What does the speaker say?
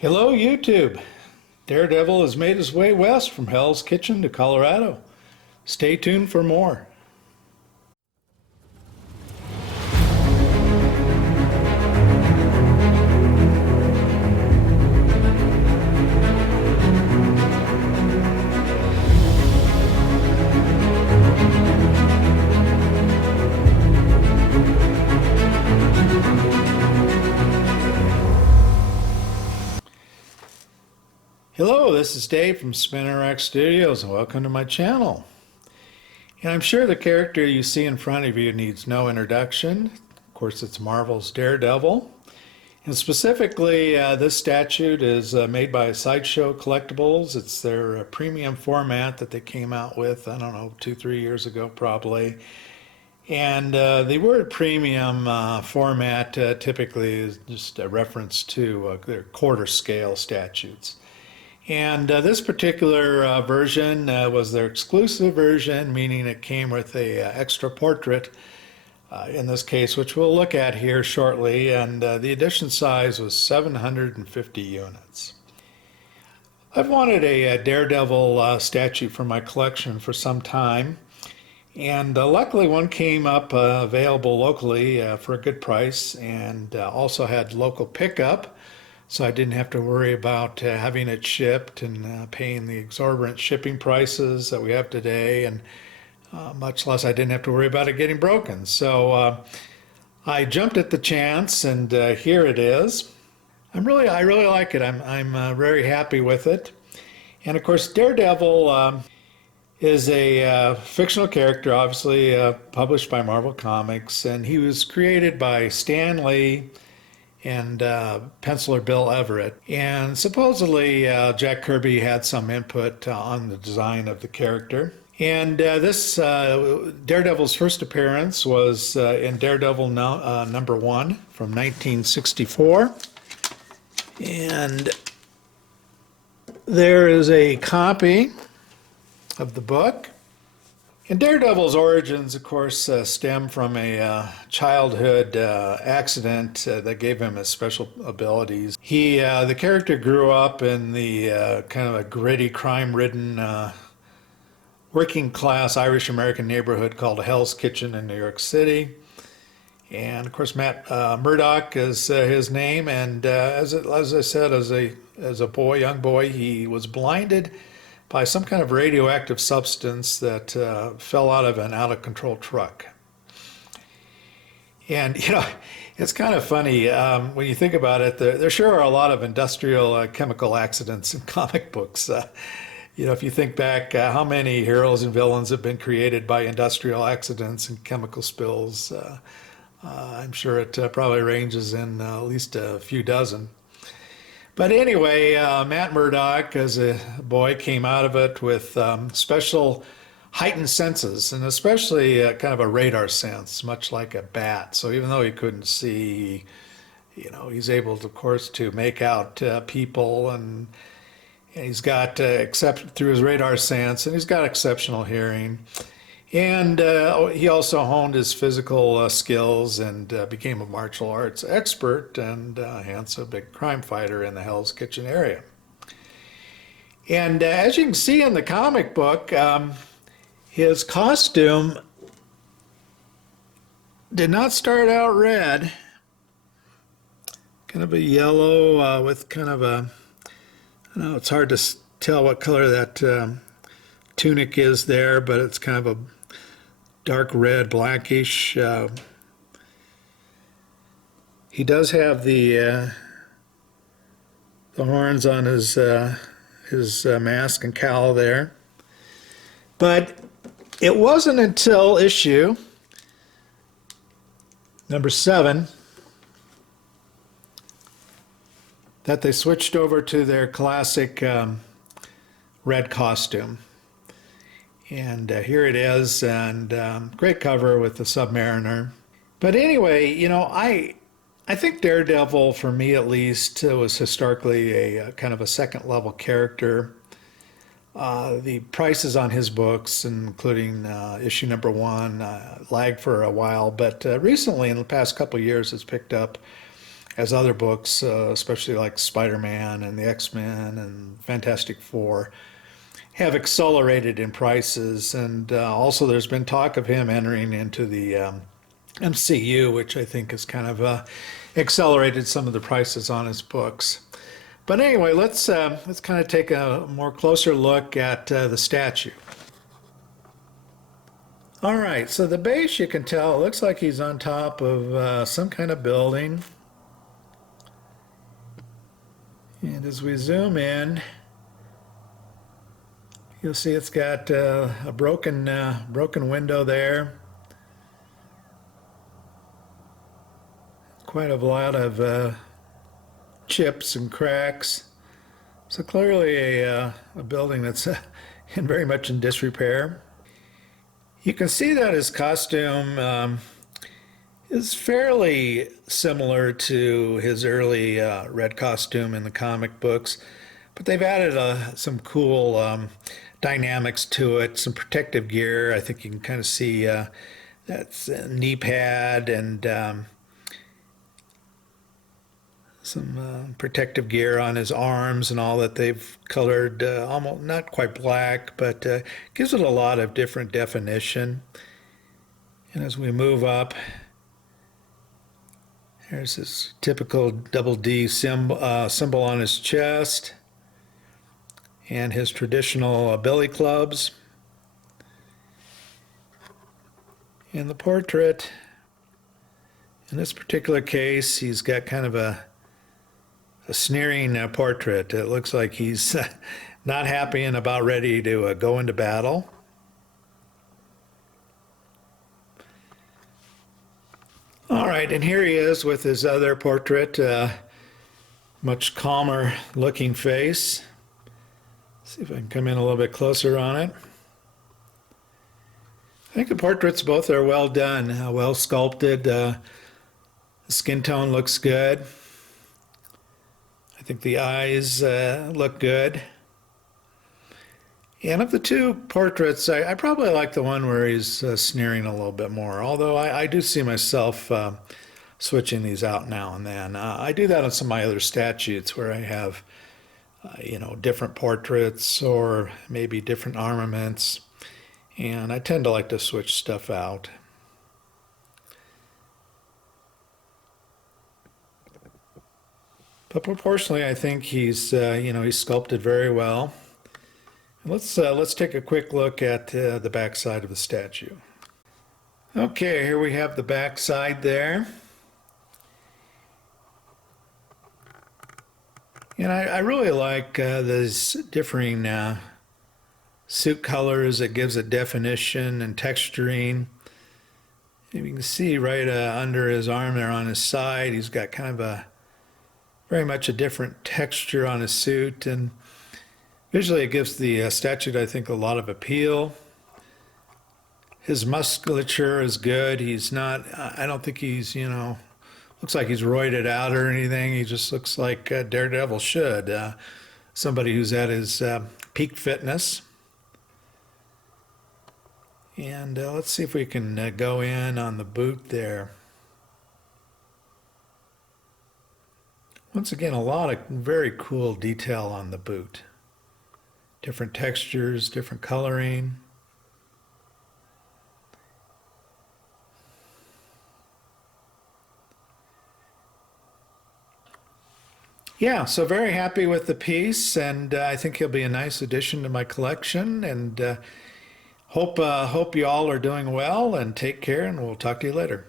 Hello, YouTube. Daredevil has made his way west from Hell's Kitchen to Colorado. Stay tuned for more. Hello, this is Dave from SpinRX Studios, and welcome to my channel. And I'm sure the character you see in front of you needs no introduction. Of course, it's Marvel's Daredevil. And specifically, this statue is made by Sideshow Collectibles. It's their premium format that they came out with, I don't know, 2-3 years ago probably. And the word premium format typically is just a reference to their quarter scale statues. And this particular version was their exclusive version, meaning it came with a extra portrait in this case, which we'll look at here shortly. And the edition size was 750 units. I've wanted a Daredevil statue for my collection for some time. And luckily one came up available locally for a good price, and also had local pickup. So I didn't have to worry about having it shipped and paying the exorbitant shipping prices that we have today, and much less I didn't have to worry about it getting broken. So I jumped at the chance, and here it is. I really like it. I'm very happy with it. And of course, Daredevil is a fictional character, obviously published by Marvel Comics, and he was created by Stan Lee and penciler Bill Everett. And supposedly Jack Kirby had some input on the design of the character. And this Daredevil's first appearance was in Daredevil number 1 from 1964. And there is a copy of the book. And Daredevil's origins, of course, stem from a childhood accident that gave him his special abilities. The character grew up in the kind of a gritty, crime-ridden, working-class Irish-American neighborhood called Hell's Kitchen in New York City. And of course, Matt Murdock is his name. And as I said, as a young boy, he was blinded by some kind of radioactive substance that fell out of an out-of-control truck. And, it's kind of funny when you think about it. There sure are a lot of industrial chemical accidents in comic books. If you think back, how many heroes and villains have been created by industrial accidents and chemical spills? I'm sure it probably ranges in at least a few dozen. But anyway, Matt Murdock, as a boy, came out of it with special heightened senses, and especially kind of a radar sense, much like a bat. So even though he couldn't see, he's able, of course, to make out people, and he's got, through his radar sense, and he's got exceptional hearing. And he also honed his physical skills and became a martial arts expert, and hence a big crime fighter in the Hell's Kitchen area. And as you can see in the comic book, his costume did not start out red. Kind of a yellow with kind of a, I don't know, it's hard to tell what color that tunic is there, but it's kind of a dark red, blackish. He does have the horns on his mask and cowl there. But it wasn't until issue number 7 that they switched over to their classic red costume. And here it is, and great cover with the Submariner. But anyway, I think Daredevil, for me at least, was historically a kind of a second-level character. The prices on his books, including issue number 1, lagged for a while, but recently, in the past couple of years, it's picked up. as other books, especially like Spider-Man and the X-Men and Fantastic Four, have accelerated in prices. And also there's been talk of him entering into the MCU, which I think has kind of accelerated some of the prices on his books. But anyway, let's kind of take a more closer look at the statue. All right, so the base, you can tell, it looks like he's on top of some kind of building. And as we zoom in, you'll see it's got a broken window there. Quite a lot of chips and cracks. So clearly a building that's very much in disrepair. You can see that his costume is fairly similar to his early red costume in the comic books, but they've added some cool dynamics to it, some protective gear. I think you can kind of see that's a knee pad and some protective gear on his arms and all that they've colored almost not quite black, but gives it a lot of different definition. And as we move up, there's this typical double D symbol on his chest and his traditional billy clubs. And the portrait, in this particular case, he's got kind of a sneering portrait. It looks like he's not happy and about ready to go into battle. All right, and here he is with his other portrait, much calmer looking face. See if I can come in a little bit closer on it. I think the portraits both are well done, well sculpted. The skin tone looks good. I think the eyes look good. And of the two portraits, I probably like the one where he's sneering a little bit more, although I do see myself switching these out now and then. I do that on some of my other statutes where I have, different portraits or maybe different armaments, and I tend to like to switch stuff out. But proportionally, I think he's sculpted very well. Let's take a quick look at the back side of the statue. Okay, here we have the back side there. And I really like these differing suit colors. It gives it definition and texturing. And you can see right under his arm there on his side, he's got kind of very much a different texture on his suit, and visually it gives the statue, I think, a lot of appeal. His musculature is good. He's not, I don't think he's, looks like he's roided out or anything. He just looks like Daredevil should. Somebody who's at his peak fitness. And let's see if we can go in on the boot there. Once again, a lot of very cool detail on the boot. Different textures, different coloring. Yeah, so very happy with the piece, and I think he'll be a nice addition to my collection, and hope you all are doing well, and take care, and we'll talk to you later.